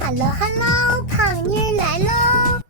Hello， 胖妮儿来喽！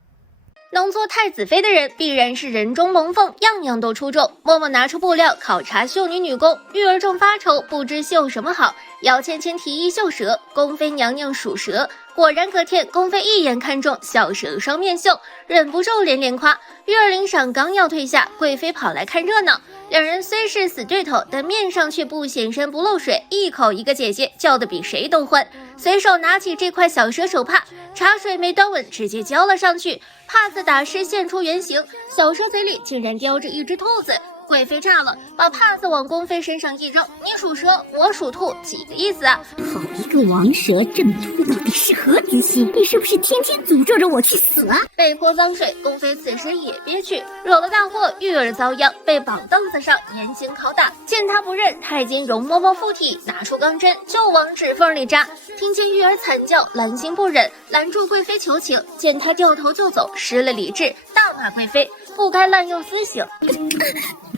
能做太子妃的人必然是人中龙凤，样样都出众。默默拿出布料考察秀女女工，玉儿正发愁不知绣什么好，姚芊芊提议绣蛇，宫妃娘娘属蛇。果然隔天，宫妃一眼看中小蛇双面绣，忍不住连连夸。玉儿领赏刚要退下，贵妃跑来看热闹。两人虽是死对头，但面上却不显山不漏水，一口一个姐姐，叫得比谁都欢。随手拿起这块小蛇手帕，茶水没端稳，直接浇了上去，帕子打湿现出原形，小蛇嘴里竟然叼着一只兔子。贵妃炸了，把帕子往宫妃身上一扔，你属蛇，我属兔，几个意思啊？好一个王蛇，这么兔到底是何居心？你是不是天天诅咒着我去死啊？被泼脏水，宫妃此时也憋屈，惹了大祸，玉儿遭殃，被绑凳子上严刑拷打。见他不认，太监容嬷嬷附体，拿出钢针就往指缝里扎。听见玉儿惨叫，兰心不忍，拦住贵妃求情，见他掉头就走，失了理智，大骂贵妃不该滥用私刑。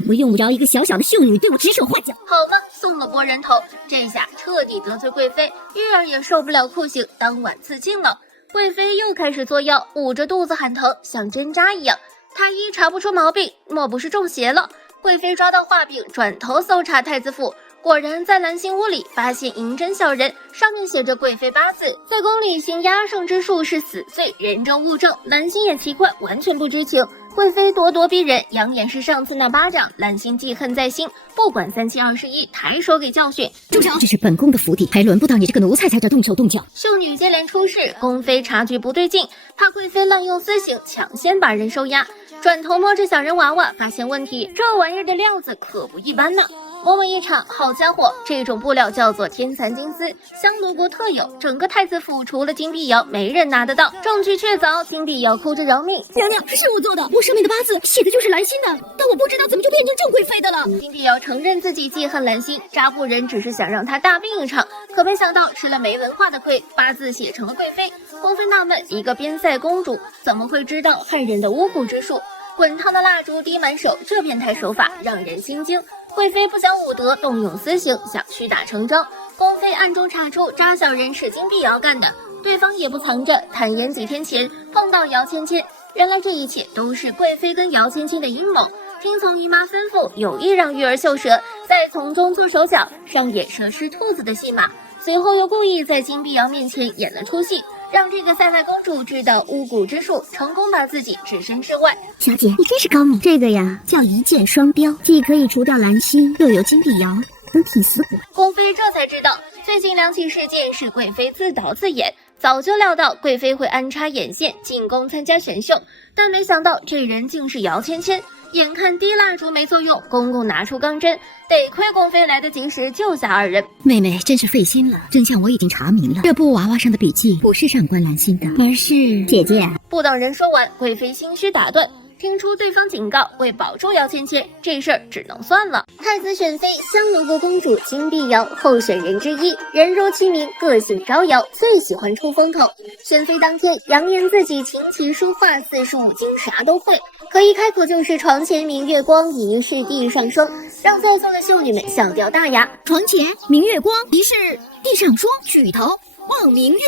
我用不着一个小小的秀女对我指手画脚。好吧，送了拨人头，这下彻底得罪贵妃，玉儿也受不了酷刑，当晚自尽了。贵妃又开始作妖，捂着肚子喊疼，像针扎一样。太医查不出毛病，莫不是中邪了？贵妃抓到画饼，转头搜查太子府，果然在兰心屋里发现银针小人，上面写着贵妃八字，在宫里行压胜之术是死罪，人证物证。兰心也奇怪，完全不知情。贵妃咄咄逼人，扬言是上次那巴掌，兰心记恨在心，不管3721，抬手给教训。住手！这是本宫的府邸，还轮不到你这个奴才在这动手动脚。秀女接连出事，宫妃察觉不对劲，怕贵妃滥用私刑，抢先把人收押。转头摸着小人娃娃，发现问题，这玩意儿的料子可不一般呢。摸一查，好家伙，这种布料叫做天蚕金丝，香罗国特有，整个太子府除了金碧瑶，没人拿得到。证据确凿，金碧瑶哭着饶命：娘娘，是我做的，我上面的八字写的就是兰心的，但我不知道怎么就变成郑贵妃的了。金碧瑶承认自己记恨兰心，扎布人只是想让她大病一场，可没想到吃了没文化的亏，八字写成了贵妃。宫妃纳闷，一个边塞公主怎么会知道汉人的巫蛊之术？滚烫的蜡烛滴满手，这变态手法让人心惊。贵妃不讲武德，动用私刑，想屈打成招。宫妃暗中查出扎小人是金碧瑶干的，对方也不藏着，坦言几天前碰到姚芊芊。原来这一切都是贵妃跟姚芊芊的阴谋，听从姨妈吩咐，有意让玉儿绣蛇，再从中做手脚，上演蛇吃兔子的戏码。随后又故意在金碧瑶面前演了出戏，让这个塞外公主知道巫蛊之术，成功把自己置身事外。小姐，你真是高明，这个呀叫一箭双雕，既可以除掉兰心，又有金碧瑶能替死鬼。宫妃这才知道，最近两起事件是贵妃自导自演，早就料到贵妃会安插眼线进宫参加选秀，但没想到这人竟是姚芊芊。眼看滴蜡烛没作用，公公拿出钢针，得亏宫妃来得及时救下二人。妹妹真是费心了，真相我已经查明了，这布娃娃上的笔记不是上官兰心的，而是姐姐。不等人说完，贵妃心虚打断，听出对方警告，为保住姚芊芊，这事儿只能算了。太子选妃，香罗国公主金碧瑶候选人之一，人如其名，个性招摇，最喜欢出风头。选妃当天，扬言自己琴棋书画45经啥都会，可一开口就是床前明月光，疑是地上霜，让在座的秀女们笑掉大牙。床前明月光，疑是地上霜，举头望明月。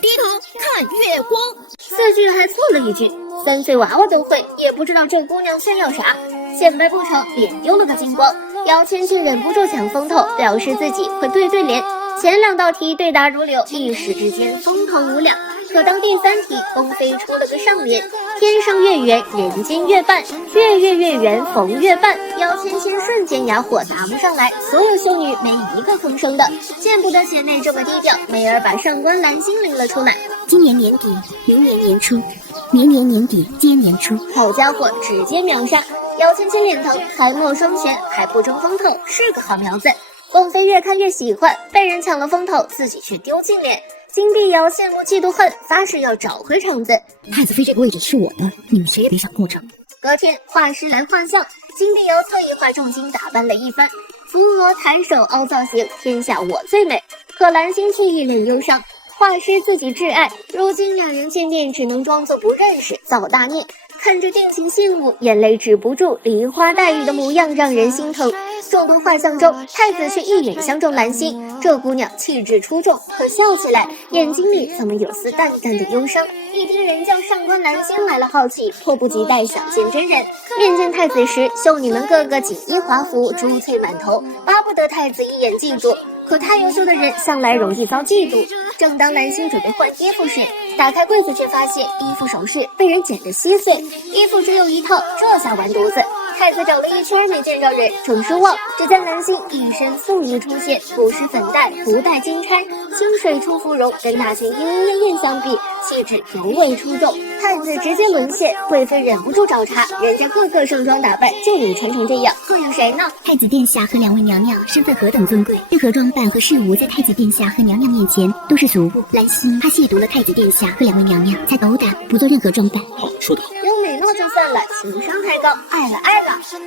低头看月光。4句还错了1句，3岁娃娃都会，也不知道这姑娘炫耀啥。显摆不成，脸丢了个精光。姚芊芊忍不住抢风头，表示自己会对脸。前2道题对答如流，一时之间风头无两。可当第3题，宫妃出了个上联：天上月圆，人间月半，月月月圆逢月半。姚芊芊瞬间哑火，答不上来。所有秀女没一个吭声的，见不得姐妹这么低调，梅儿把上官兰心领了出来。今年年底，明年年初，明年年底接年初。好家伙，直接秒杀！姚芊芊脸疼，才墨双全，还不争风头，是个好苗子。宫妃越看越喜欢，被人抢了风头，自己却丢尽脸。金碧瑶羡慕嫉妒恨，发誓要找回场子。太子妃这个位置是我的，你们谁也别想跟我争。隔天，画师来画像，金碧瑶特意花重金打扮了一番，伏额抬手凹造型，天下我最美。可兰心却一脸忧伤，画师自己挚爱，如今两人见面只能装作不认识，造大孽。看着定情信物，眼泪止不住，梨花带雨的模样让人心疼。众多画像中，太子却一眼相中兰心。这姑娘气质出众，可笑起来眼睛里怎么有丝淡淡的忧伤？一听人叫上官兰心来了，好奇，迫不及待想见真人。面见太子时，秀女们个个锦衣华服，珠翠满头，巴不得太子一眼记住。可太优秀的人向来容易遭嫉妒。正当兰心准备换衣服时，打开柜子却发现衣服首饰被人剪得稀碎，衣服只有一套，这下完犊子。太子找了一圈没见着人，正失望，只见兰心一身素衣出现，不施粉黛，不带金钗，清水出芙蓉，跟那群莺莺燕燕相比，气质尤为出众。太子直接沦陷，贵妃忍不住找茬，人家个个盛装打扮，就你穿成这样，会有谁呢？太子殿下和2位娘娘身份何等尊贵，任何装扮和事物在太子殿下和娘娘面前都是俗物。兰心她亵渎了太子殿下和2位娘娘，才斗胆不做任何装扮。好，说得好。有美貌就算了，情商太高，爱了。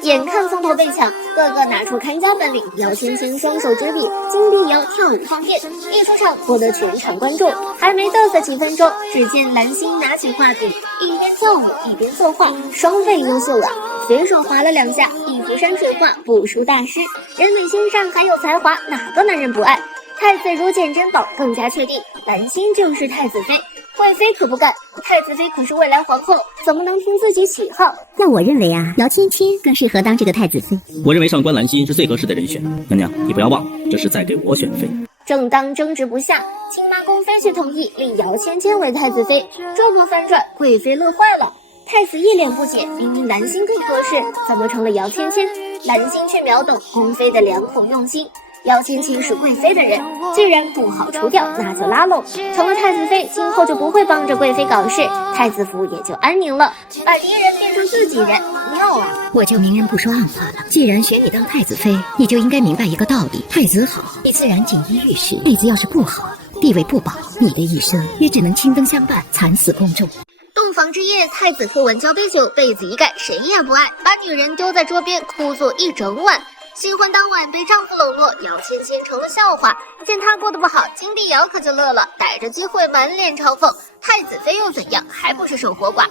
眼看风头被抢，个个拿出看家本领。姚芊芊双手执笔，金碧瑶跳舞放电，一出场博得全场关注。还没嘚瑟几分钟，只见兰心拿起画笔，一边跳舞一边作画，双倍优秀啊！随手划了2下，一幅山水画不输大师。人美心善还有才华，哪个男人不爱？太子如捡珍宝，更加确定兰心就是太子妃。贵妃可不干，太子妃可是未来皇后，怎么能听自己喜好？那我认为啊，姚芊芊更适合当这个太子妃。我认为上官兰心是最合适的人选。娘娘，你不要忘，这是在给我选妃。正当争执不下，亲妈宫妃却同意立姚芊芊为太子妃。这波翻转，贵妃乐坏了。太子一脸不解，明明兰心更合适，怎么成了姚芊芊？兰心却秒懂宫妃的良苦用心。姚芊芊是贵妃的人，既然不好除掉，那就拉拢，成了太子妃，今后就不会帮着贵妃搞事，太子府也就安宁了，把敌人变成自己人，妙啊！我就明人不说暗话了，既然选你当太子妃，你就应该明白一个道理：太子好，你自然锦衣玉食；太子要是不好，地位不保，你的一生也只能青灯相伴，惨死宫中。洞房之夜，太子喝完交杯酒，被子一盖，谁也不爱，把女人丢在桌边，哭坐一整晚。新婚当晚被丈夫冷落，姚芊芊成了笑话。见她过得不好，金碧瑶可就乐了，逮着机会满脸嘲讽。太子妃又怎样，还不是守活寡？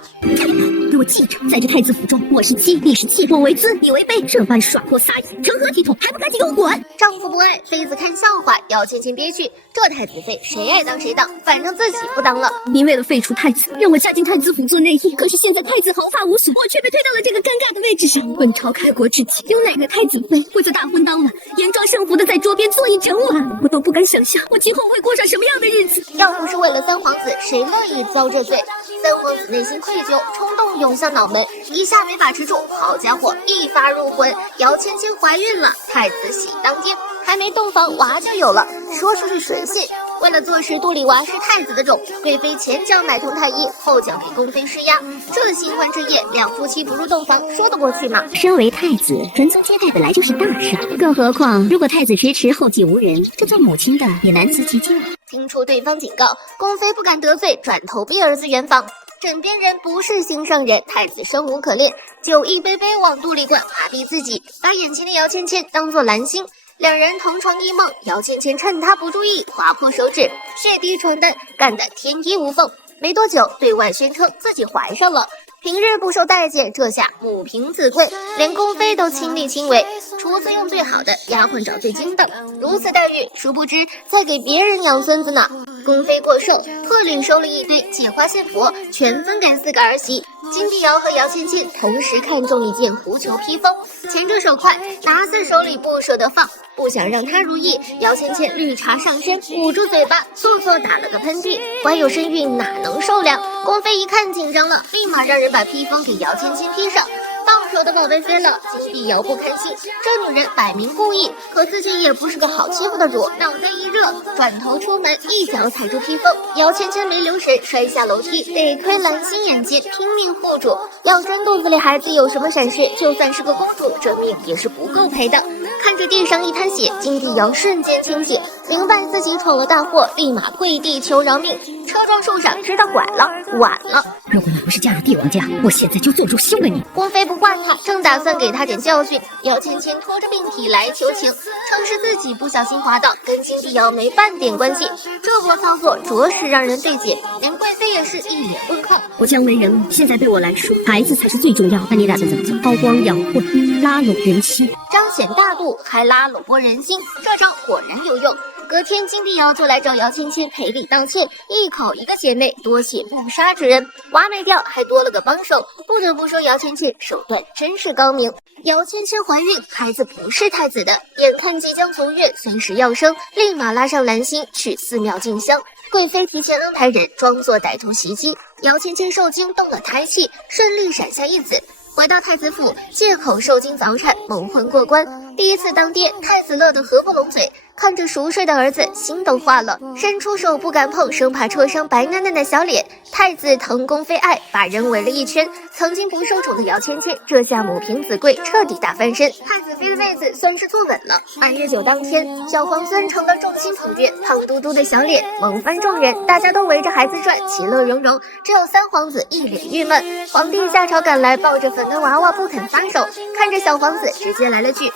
给我记着，在这太子府中，我是妻，你是妾，我为尊，你为卑，这般耍泼撒野，成何体统？还不赶紧给我滚！丈夫不爱，妃子看笑话。姚芊芊憋屈，这太子妃谁爱当谁当，反正自己不当了。您为了废除太子，让我嫁进太子府做内医，可是现在太子毫发无损，我却被推到了这个尴尬的位置上。本朝开国之际，有哪个太子妃会在大婚当晚言状盛服的在桌边坐一整晚？我都不敢想象，我今后会过上什么样的日子。要不是为了三皇子，谁乐意遭这罪？三皇子内心愧疚，冲动涌向脑门，一下没把持住，好家伙，一发入魂。姚芊芊怀孕了，太子喜当天，还没洞房，娃就有了，说出去谁信？为了坐实肚里娃是太子的种，贵妃前脚买通太医，后脚给宫妃施压，这新婚之夜，两夫妻不入洞房，说得过去吗？身为太子，传宗接代本来就是大事，更何况如果太子迟迟后继无人，这做母亲的也难辞其咎。听出对方警告，宫妃不敢得罪，转头逼儿子圆房。枕边人不是心上人，太子生无可恋，酒一杯杯往肚里灌，麻痹自己，把眼前的姚芊芊当作兰心。两人同床异梦，姚芊芊趁他不注意划破手指，血滴床单，干得天衣无缝。没多久，对外宣称自己怀上了。平日不受待见，这下母凭子贵，连宫妃都亲力亲为，厨子用最好的，丫鬟找最精的，如此待遇，殊不知在给别人养孙子呢。宫妃过寿，特里收了一堆借花献佛，全分给4个儿媳。金碧瑶和姚芊芊同时看中一件狐裘披风，钳着手快，拿在手里不舍得放，不想让她如意。姚芊芊绿茶上身，捂住嘴巴，簌簌打了个喷嚏。怀有身孕哪能受凉？宫妃一看紧张了，立马让人把披风给姚芊芊披上。到手的宝贝飞了，金碧瑶不开心，这女人摆明故意，可自己也不是个好欺负的主，脑袋一热，转头出门，一脚踩住披风，姚芊芊没留神摔下楼梯，得亏兰心眼尖，拼命护住。要真肚子里孩子有什么闪失，就算是个公主，这命也是不够赔的。看着地上一滩血，金碧瑶瞬间清醒，明白自己闯了大祸，立马跪地求饶命。车撞树上知道拐了，晚了。如果我不是嫁入帝王家，我现在就做出休了你。宫妃不惯他，正打算给他点教训，姚芊芊拖着病体来求情，称是自己不小心滑倒，跟金碧瑶没半点关系。这波操作着实让人费解，连贵妃也是一脸问号。我姜为人母，现在对我来说，孩子才是最重要的。那你打算怎么做？韬光养晦，拉拢人心，彰显大度，还拉拢过人心，这招果然有用。隔天，金碧瑶就来找姚芊芊赔礼道歉，一口一个姐妹，多谢不杀之恩。娃没掉，还多了个帮手。不得不说，姚芊芊手段真是高明。姚芊芊怀孕，孩子不是太子的，眼看即将从月，随时要生，立马拉上兰心去寺庙进香。贵妃提前安排人装作歹徒袭击，姚芊芊受惊动了胎气，顺利闪下一子。回到太子府，借口受惊早产，蒙混过关。第一次当爹，太子乐得合不拢嘴，看着熟睡的儿子，心都化了，伸出手不敢碰，生怕戳伤白嫩嫩的小脸。太子疼宫妃爱，把人围了一圈。曾经不受宠的姚芊芊，这下母凭子贵，彻底大翻身。太子妃的位子算是坐稳了。2月9当天，小皇孙成了众星捧月，胖嘟嘟的小脸萌翻众人，大家都围着孩子转，其乐融融。只有三皇子一脸郁闷。皇帝下朝赶来，抱着粉嫩娃娃不肯撒手，看着小皇子直接来了句：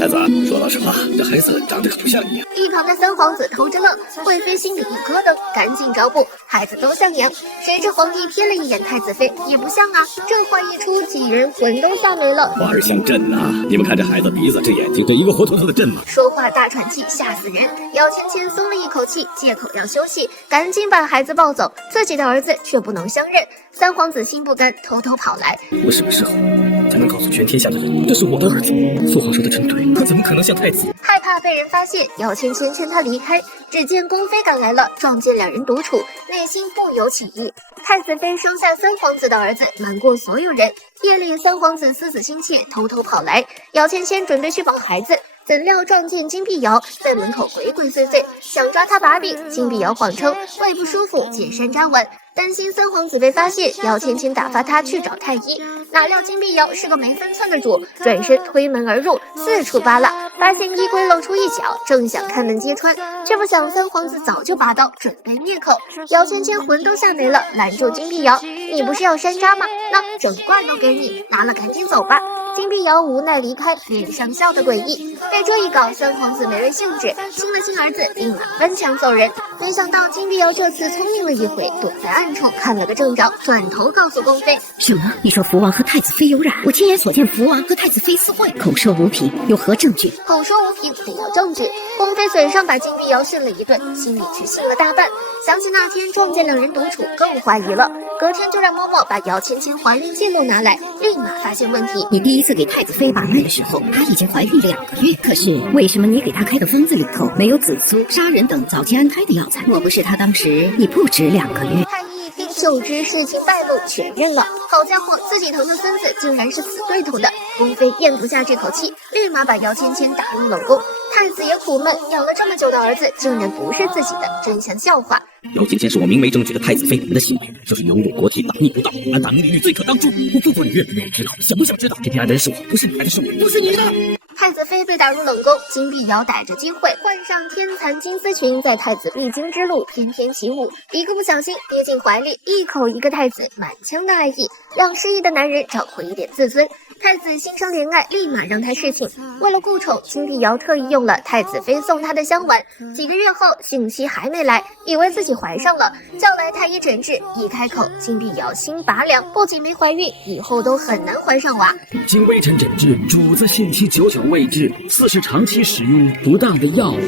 太子，说老实话，这孩子长得可不像你啊。一旁的三皇子偷着乐，贵妃心里一咯噔，赶紧找补，孩子都像娘。谁知皇帝瞥了一眼太子妃，也不像啊。这话一出，几人魂都吓没了。花儿像朕啊！你们看这孩子鼻子这眼睛，这一个活脱脱的朕嘛。说话大喘气，吓死人。姚芊芊松了一口气，借口要休息，赶紧把孩子抱走，自己的儿子却不能相认。三皇子心不甘，偷偷跑来。我什么时候才能告诉全天下的人，这是我的儿子？父皇说的真对，他怎么可能像太子？害怕被人发现，姚芊芊劝他离开。只见宫妃赶来了，撞见两人独处，内心不由起意。太子妃生下三皇子的儿子，瞒过所有人。夜里，三皇子思思心切，偷偷跑来。姚芊芊准备去抱孩子，怎料撞见金碧瑶在门口鬼鬼祟祟，想抓他把柄。金碧瑶谎称胃不舒服，解山楂丸。担心三皇子被发现，姚芊芊打发他去找太医。哪料金碧瑶是个没分寸的主，转身推门而入，四处扒拉，发现衣柜露出一角，正想开门揭穿，却不想三皇子早就拔刀准备灭口。姚芊芊魂都吓没了，拦住金碧瑶：“你不是要山楂吗？那整罐都给你，拿了赶紧走吧。”金碧瑶无奈离开，脸上笑得诡异。被这一搞，三皇子没了兴致，亲了亲儿子，立马翻墙走人。没想到金碧瑶这次聪明了一回，躲在暗处看了个正着，转头告诉宫妃：“什么？你说福王和太子妃有染？我亲眼所见福王和太子妃私会，口说无凭，有何证据？”口说无凭，得要证据。宫妃嘴上把金碧瑶训了一顿，心里却信了大半。想起那天撞见两人独处，更怀疑了。隔天就让嬷嬷把姚芊芊怀孕记录拿来，立马发现问题。你第一次给太子妃把脉的时候，她已经怀孕2个月，可是为什么你给她开的方子里头没有紫苏、杀人等早期安胎的药材？莫不是她当时你不止2个月？太医一听就知事情败露，全认了。好家伙，自己疼的孙子竟然是死对头的。宫妃咽不下这口气，立马把姚芊芊打入冷宫。太子也苦闷，养了这么久的儿子竟然不是自己的，真像笑话。姚芊芊是我明媒正娶的太子妃，你们的心愿就是拥入国体，大逆不道，安大明领域最可当诛。我做做你愿不愿意知道？想不想知道？偏偏爱的是我，不是你爱的是我，不是你的。太子妃被打入冷宫，金碧瑶逮着机会换上天蚕金丝裙，在太子必经之路翩翩起舞，一个不小心跌进怀里，一口一个太子，满腔的爱意让失忆的男人找回一点自尊。太子心生怜爱，立马让他侍寝。为了顾宠，金碧瑶特意用了太子妃送她的香丸。几个月后，信息还没来，以为自己怀上了，叫来太医诊治。一开口，金碧瑶心拔凉，不仅没怀孕，以后都很难怀上娃。经微臣诊治，主子限期久久未至，似是长期使用不当的药物，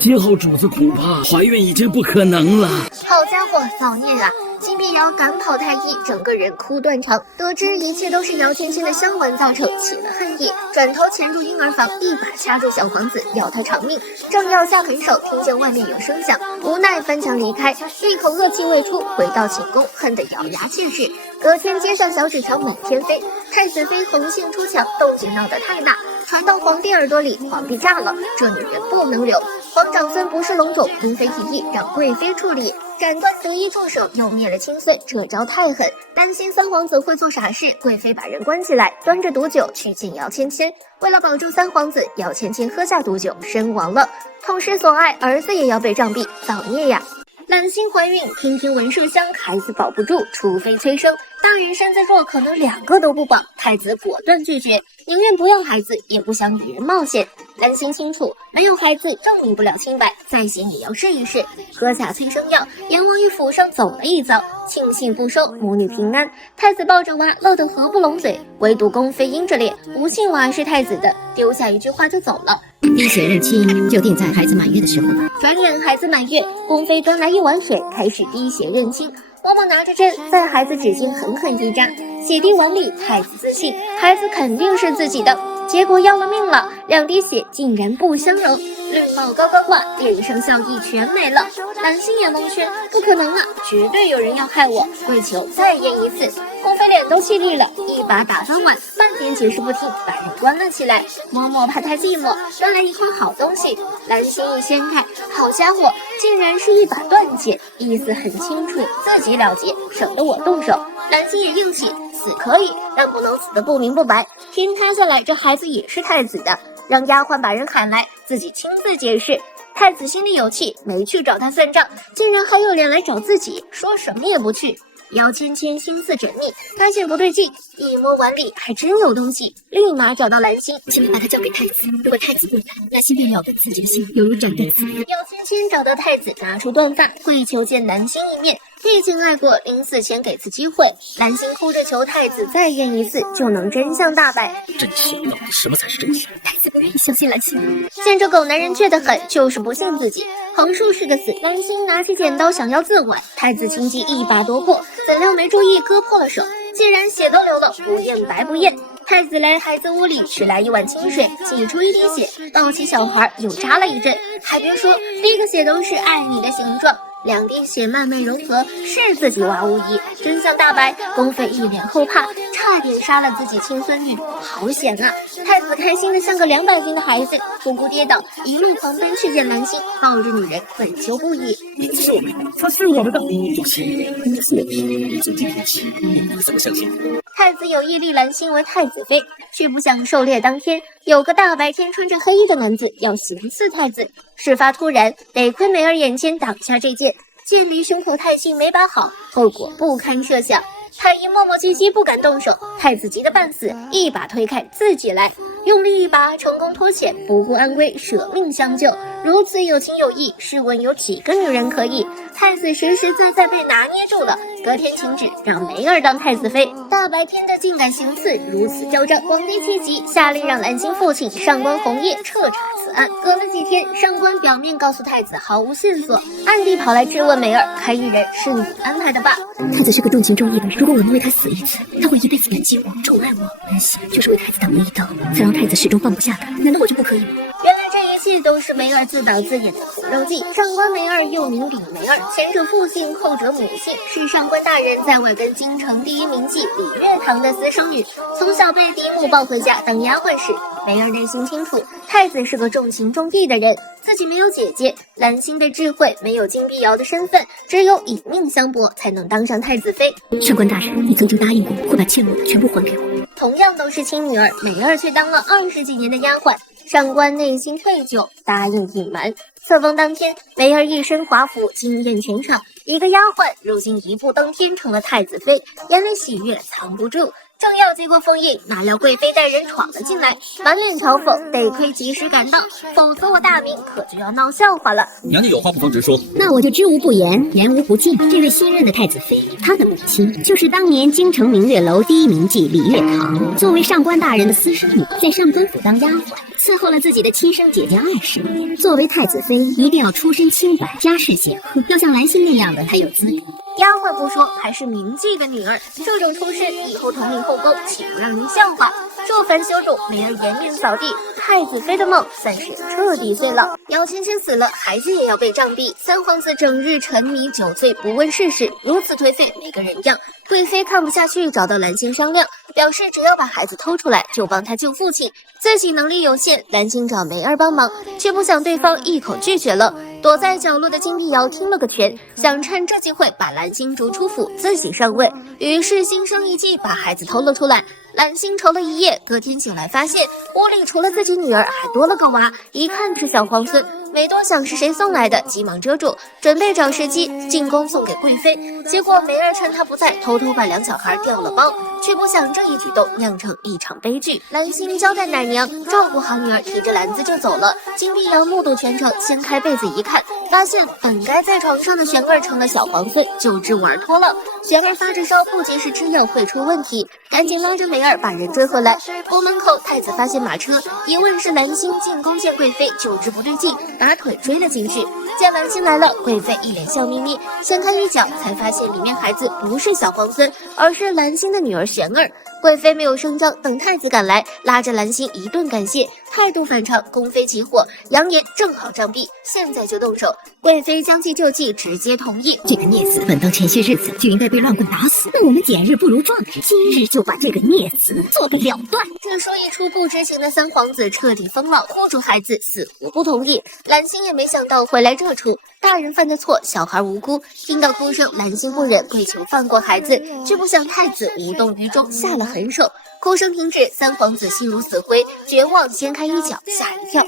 今后主子恐怕怀孕已经不可能了。好家伙，造孽啊！金碧瑶赶跑太医，整个人哭断肠。得知一切都是姚芊芊的香丸造成，起了恨意，转头潜入婴儿房，一把掐住小皇子，要他偿命。正要下狠手，听见外面有声响，无奈翻墙离开，一口恶气未出，回到寝宫，恨得咬牙切齿。隔天街上小纸条满天飞，太子妃红杏出墙，动静闹得太大，传到皇帝耳朵里，皇帝炸了，这女人不能留。皇长孙不是龙种，宫妃提议让贵妃处理。斩断得意助手，又灭了亲孙，这招太狠。担心三皇子会做傻事，贵妃把人关起来，端着毒酒去见姚芊芊。为了保住三皇子，姚芊芊喝下毒酒身亡了。痛失所爱，儿子也要被杖毙，造孽呀！兰心怀孕，听听闻麝香，孩子保不住，除非催生。大人身子弱，可能2个都不保。太子果断拒绝，宁愿不要孩子，也不想与人冒险。兰心清楚，没有孩子证明不了清白，再险也要试一试。喝下催生药，阎王于府上走了一遭，庆幸不收，母女平安。太子抱着娃，乐得合不拢嘴，唯独宫妃阴着脸，不信娃是太子的，丢下一句话就走了。滴血认亲就定在孩子满月的时候吧。转眼孩子满月，宫妃端来一碗水，开始滴血认亲。嬷嬷拿着针在孩子指尖狠狠一扎，血滴碗里，太子自信孩子肯定是自己的，结果要了命了，2滴血竟然不相容。绿帽高高挂，脸上笑意全没了。兰心也蒙圈，不可能啊，绝对有人要害我，跪求再验一次。宫妃脸都气绿了，一把打翻碗，半点解释不听，把人关了起来。嬷嬷怕他寂寞，端来一筐好东西。兰心一掀开，好家伙，竟然是一把断剑，意思很清楚，自己了结，省得我动手。兰心也硬气，死可以，但不能死得不明不白。天塌下来，这孩子也是太子的。让丫鬟把人喊来，自己亲自解释。太子心里有气，没去找他算账，竟然还有脸来找自己，说什么也不去。姚芊芊心思缜密，发现不对劲，一摸碗里还真有东西，立马找到兰心，请你把它交给太子，如果太子不来，兰心便了断自己的心，犹如斩断自己。姚芊芊找到太子，拿出断发，跪求见兰心一面。毕竟爱过，临死前给次机会。兰心哭着求太子再验一次，就能真相大白。真相到底什么才是真相？太子不愿意相信兰心。见这狗男人倔得很，就是不信自己。横竖是个死。兰心拿起剪刀想要自刎，太子情急一把夺过，怎料没注意割破了手。既然血都流了，不验白不验。太子来孩子屋里取来一碗清水，挤出一滴血，抱起小孩又扎了一针。还别说，第一个血都是爱你的形状。2滴血慢慢融合，是自己娃无疑。真相大白，宫妃一脸后怕，差点杀了自己亲孙女，好险啊！太子开心的像个200斤的孩子，不顾跌倒，一路狂奔去见兰心，抱着女人恳求不已。名字是我们的，他是我们的，有钱人，这是我们走进一起，你怎么相信？太子有意立兰心为太子妃，却不想狩猎当天，有个大白天穿着黑衣的男子要行刺太子。事发突然，得亏梅儿眼尖挡下这剑，剑离胸口太近，没把好，后果不堪设想。太医磨磨唧唧不敢动手，太子急得半死，一把推开自己来，用力一把成功脱险，不顾安危，舍命相救。如此有情有义，试问有几个女人可以？太子实实在在被拿捏住了。隔天请旨，让梅儿当太子妃。大白天的竟敢行刺，如此嚣张，皇帝气急，下令让兰心父亲上官红叶彻查此案。隔了几天，上官表面告诉太子毫无线索，暗地跑来质问梅儿，开一人是你安排的吧？太子是个重情重义的人，如果我能为他死一次，他会一辈子感激我、宠爱我。兰心就是为太子挡了一刀，才让太子始终放不下他。难道我就不可以吗？原来这一切都是梅儿自导自演的苦肉计。上官梅儿又名李梅儿，前者父姓，后者母姓，是上官大人在外跟京城第一名妓李月堂的私生女，从小被嫡母抱回家当丫鬟时。梅儿内心清楚，太子是个重情重义的人，自己没有姐姐，兰心的智慧没有金碧瑶的身份，只有以命相搏，才能当上太子妃。上官大人，你曾经答应过会把欠我的全部还给我。同样都是亲女儿，梅儿却当了20几年的丫鬟。上官内心愧疚，答应隐瞒。册封当天，梅儿一身华服，惊艳全场。一个丫鬟如今一步登天，成了太子妃，眼里喜悦藏不住。正要接过封印，哪料贵妃带人闯了进来，满脸嘲讽，得亏及时赶到，否则我大明可就要闹笑话了。娘娘有话不妨直说。那我就知无不言，言无不尽。这位新任的太子妃，她的母亲就是当年京城明月楼第一名妓李月堂，作为上官大人的私生女，在上官府当丫鬟，伺候了自己的亲生姐姐20年。作为太子妃，一定要出身清白，家世显赫，要像兰心那样的才有资格。丫鬟不说，还是名妓的女儿，这种出身以后统领后宫，岂不让人笑话？这番羞辱，梅儿颜面扫地，太子妃的梦算是彻底碎了。姚芊芊死了，孩子也要被杖毙。三皇子整日沉迷酒醉，不问世事，如此颓废，没个人样。贵妃看不下去，找到兰心商量，表示只要把孩子偷出来，就帮他救父亲。自己能力有限，兰心找梅儿帮忙，却不想对方一口拒绝了。躲在角落的金碧瑶听了个全，想趁这机会把蓝心逐出府，自己上位。于是心生一计，把孩子偷了出来。蓝心愁了一夜，隔天醒来发现屋里除了自己女儿，还多了个娃，一看是小皇孙。没多想是谁送来的，急忙遮住，准备找时机进宫送给贵妃。结果梅儿趁她不在，偷偷把两小孩调了包，却不想这一举动酿成一场悲剧。蓝心交代奶娘照顾好女儿，提着篮子就走了。金碧瑶目睹全程，掀开被子一看，发现本该在床上的玄儿成了小皇孙，就知玩脱了。玄儿发着烧，不及时吃药会出问题，赶紧拉着梅儿把人追回来。宫门口，太子发现马车，一问是蓝心进宫见贵妃，就知不对劲，拔腿追了进去。见蓝心来了，贵妃一脸笑眯眯，掀开一角，才发现里面孩子不是小皇孙，而是蓝心的女儿玄儿。贵妃没有声张，等太子赶来，拉着蓝心一顿感谢，态度反常。宫妃起火，扬言正好杖毙，现在就动手。贵妃将计就计，直接同意。这个孽子本当前些日子就应该被乱棍打死，那我们捡日不如撞日，今日就把这个孽子做个了断。这说一出，不知情的三皇子彻底疯了，护住孩子，死活不同意。蓝心也没想到会来这出，大人犯的错，小孩无辜。听到哭声，蓝心不忍，跪求放过孩子，却不想太子无动于衷，下了狠手。哭声停止，三皇子心如死灰，绝望掀开一角，吓一跳。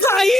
大爷！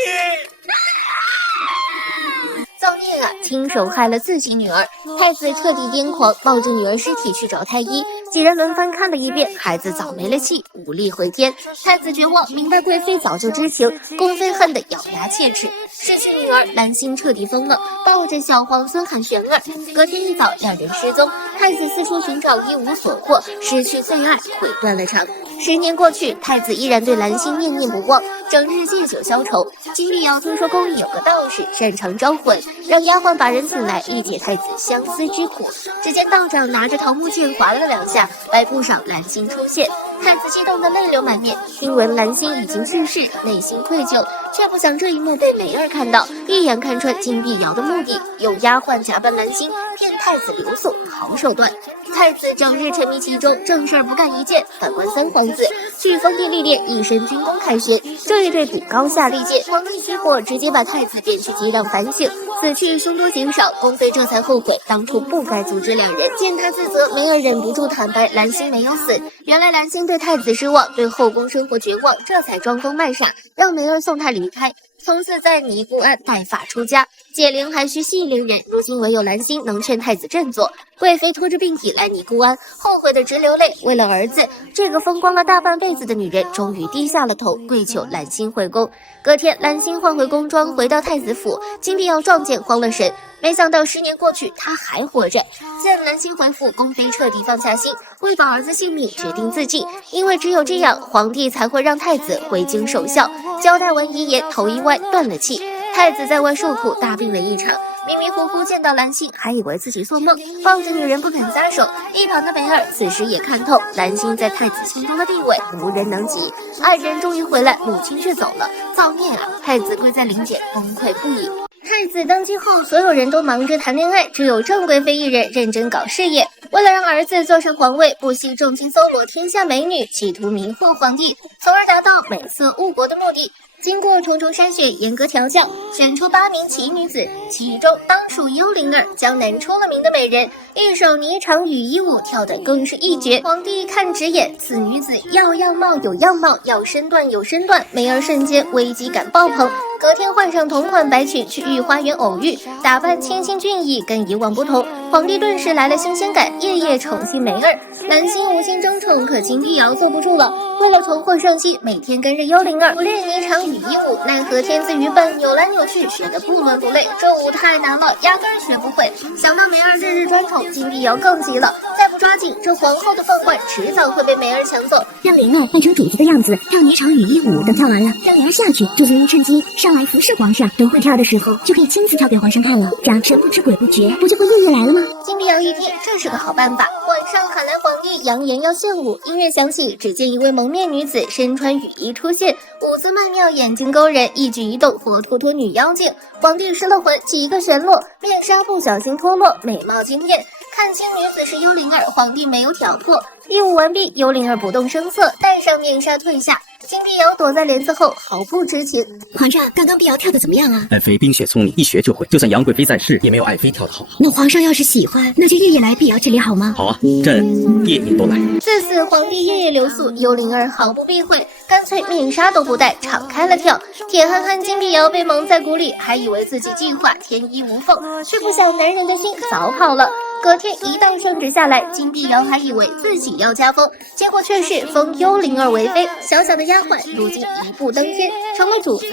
造孽啊！亲手害了自己女儿，太子彻底癫狂，抱着女儿尸体去找太医。几人轮番看了一遍，孩子早没了气，无力回天。太子绝望，明白贵妃早就知情，宫妃恨得咬牙切齿。失去女儿，蓝心彻底疯了，抱着小皇孙喊玄儿。隔天一早，两人失踪，太子四处寻找，一无所获，失去最爱，悔断了肠。10年过去，太子依然对蓝心念念不忘，整日借酒消愁。金碧瑶听说宫里有个道士擅长招魂，让丫鬟把人请来，一解太子相思之苦。只见道长拿着桃木剑划了2下，白布上蓝心出现。太子激动得泪流满面，听闻蓝心已经去世，内心愧疚，却不想这一幕被梅儿看到，一眼看穿金碧瑶的目的，用丫鬟假扮蓝心，骗太子留宿，好手段。太子整日沉迷其中，正事儿不干一件，反观三皇子飓风地历练，一身军功凯旋，这一对比高下立见。皇帝起火，直接把太子贬去激让反省，死去凶多吉少。宫妃这才后悔当初不该阻止两人。见他自责，梅儿忍不住坦白蓝心没有死。原来蓝心对太子失望，对后宫生活绝望，这才装疯卖傻，让梅儿送他离开。从此在尼姑庵带发出家，解铃还须系铃人。如今唯有蓝心能劝太子振作。贵妃拖着病体来尼姑庵，后悔的直流泪。为了儿子，这个风光了大半辈子的女人，终于低下了头，跪求蓝心回宫。隔天，蓝心换回宫装，回到太子府。金碧瑶撞见，慌了神。没想到10年过去，他还活着。见蓝心回府，宫妃彻底放下心，为保儿子性命，决定自尽。因为只有这样，皇帝才会让太子回京守孝。交代完遗言，头一歪，断了气。太子在外受苦，大病了一场。迷迷糊糊见到蓝心，还以为自己做梦，抱着女人不肯撒手。一旁的梅儿此时也看透，蓝心在太子心中的地位无人能及。爱人终于回来，母亲却走了，造孽啊！太子跪在灵前，崩溃不已。太子登基后，所有人都忙着谈恋爱，只有郑贵妃一人认真搞事业。为了让儿子坐上皇位，不惜重金搜罗天下美女，企图迷惑皇帝，从而达到美色误国的目的。经过重重筛选，严格调教，选出8名奇女子，其中当属幽灵儿，江南出了名的美人，一手霓裳羽衣舞跳得更是一绝。皇帝看直眼，此女子要样貌有样貌，要身段有身段，梅儿瞬间危机感爆棚。隔天换上同款白裙去御花园偶遇，打扮清新俊逸，跟以往不同。皇帝顿时来了新鲜感，夜夜宠幸梅儿。蓝心无心争宠，可金碧瑶坐不住了。为了重获圣心，每天跟着幽灵儿苦练霓裳羽衣舞，奈何天资愚笨，扭来扭去，学得不伦不类。这舞太难了，压根儿学不会。想到梅儿日日专宠，金碧瑶更急了。再不抓紧，这皇后的凤冠迟早会被梅儿抢走。让灵儿扮成主子的样子，跳霓裳羽衣舞，等跳完了，让灵儿下去，就足以趁机上来服侍皇上。等会跳的时候，就可以亲自跳给皇上看了，这样神不知鬼不觉，不就会应验来了吗？金碧瑶一听，这是个好办法。晚上喊来皇帝，扬言要献舞。音乐响起，只见一位蒙面女子身穿雨衣出现，舞姿曼妙，眼睛勾人，一举一动活脱脱女妖精。皇帝失了魂，几个旋落，面纱不小心脱落，美貌惊艳。看清女子是幽灵儿，皇帝没有挑破。一舞完毕，幽灵儿不动声色，戴上面纱退下。金碧瑶躲在帘子后，毫不知情。皇上，刚刚碧瑶跳的怎么样啊？爱妃冰雪聪明，一学就会，就算杨贵妃在世，也没有爱妃跳得好。那皇上要是喜欢，那就夜夜来碧瑶这里好吗？好啊，朕夜夜都来。自此，皇帝夜夜留宿，幽灵儿毫不避讳，干脆面纱都不戴，敞开了跳。铁憨憨金碧瑶被蒙在鼓里，还以为自己计划天衣无缝，却不想男人的心早跑了。隔天一道圣旨下来，金碧瑶还以为自己要加封，结果却是封幽灵儿为妃。小小的丫鬟，如今一步登天，成了主子。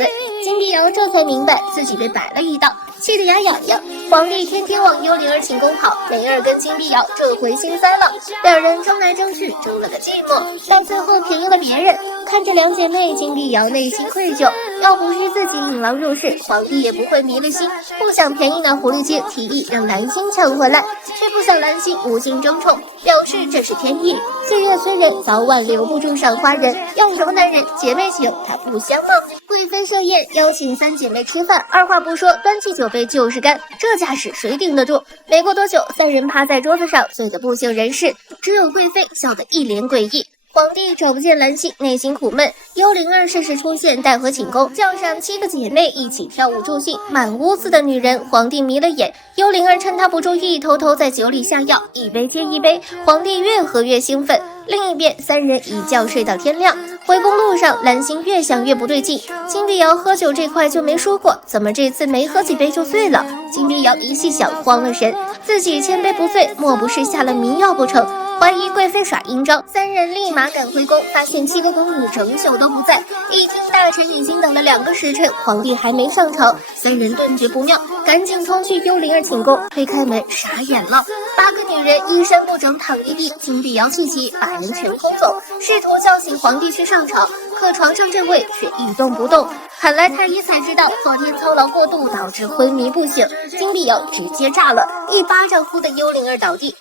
金碧瑶这才明白自己被摆了一道，气得牙痒痒。皇帝天天往幽灵儿寝宫跑，灵儿跟金碧瑶这回心塞了，两人争来争去，争了个寂寞，但最后便宜了别人。看着两姐妹，金碧瑶内心愧疚，要不是自己引狼入室，皇帝也不会迷了心。不想便宜那狐狸精，提议让蓝心抢回来，却不想蓝心无心争宠，表示这是天意。岁月催人，早晚留不住赏花人，要什么男人？姐妹情，它不香吗？贵妃设宴，邀请三姐妹吃饭，二话不说，端起酒杯就是干，这架势谁顶得住？没过多久，三人趴在桌子上，醉得不省人事，只有贵妃笑得一脸诡异。皇帝找不见蓝心，内心苦闷。幽灵儿适时出现，带回寝宫，叫上7个姐妹一起跳舞助兴。满屋子的女人，皇帝迷了眼。幽灵儿趁他不注意，偷偷在酒里下药，一杯接一杯，皇帝越喝越兴奋。另一边，三人一觉睡到天亮。回宫路上，蓝心越想越不对劲。金碧瑶喝酒这块就没说过，怎么这次没喝几杯就醉了？金碧瑶一细想，慌了神，自己千杯不醉，莫不是下了迷药不成？怀疑贵妃耍阴招，三人立马赶回宫，发现7个宫女整宿都不在。一听大臣已经等了2个时辰，皇帝还没上朝，三人顿觉不妙，赶紧冲去幽灵儿寝宫，推开门傻眼了，8个女人衣衫不整躺一地。金碧瑶气急，把人全轰走，试图叫醒皇帝去上朝，可床上这位却一动不动。喊来太医才知道，昨天操劳过度导致昏迷不醒。金碧瑶直接炸了，一巴掌呼的幽灵儿倒地。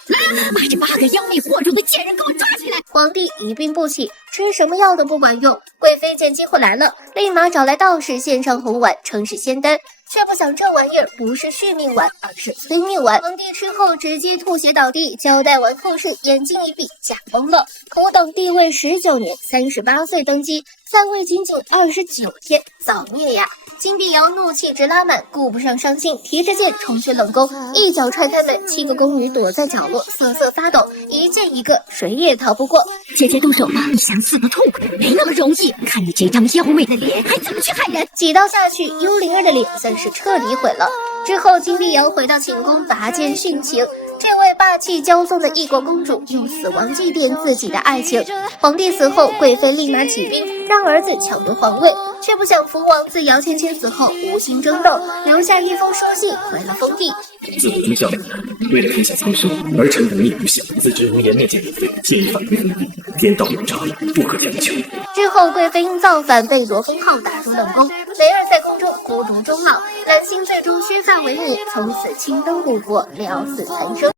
把这8个妖媚惑众的贱人给我抓起来！皇帝一病不起，吃什么药都不管用。贵妃见机会来了，立马找来道士献上红丸，称是仙丹。却不想这玩意儿不是续命丸，而是催命丸。皇帝吃后直接吐血倒地，交代完后事，眼睛一闭，驾崩了。苦等帝位19年，38岁登基，3位仅仅29天，造孽呀！金碧瑶怒气直拉满，顾不上伤心，提着剑冲去冷宫，一脚踹开门，7个宫女躲在角落瑟瑟发抖，一见一个，谁也逃不过。姐姐动手吧，你想死个痛快，没那么容易。看你这张妖媚的脸，还怎么去害人？几刀下去，幽灵儿的脸算是彻底毁了。之后，金碧瑶回到寝宫拔剑殉情。这位霸气骄纵的异国公主用死亡祭奠自己的爱情。皇帝死后，贵妃立马起兵，让儿子抢夺皇位，却不想福王自姚芊芊死后无心争斗，留下一封书信回了封地。自古忠孝两人，为了天下苍生，儿臣不逆不孝，自知无颜面见贵妃，谢意反贵妃，天道有诈，不可强求。之后，贵妃因造反被罗封号打入冷宫，梅儿在宫中孤独终老。蓝心最终削发为尼，从此青灯古佛，了死残生。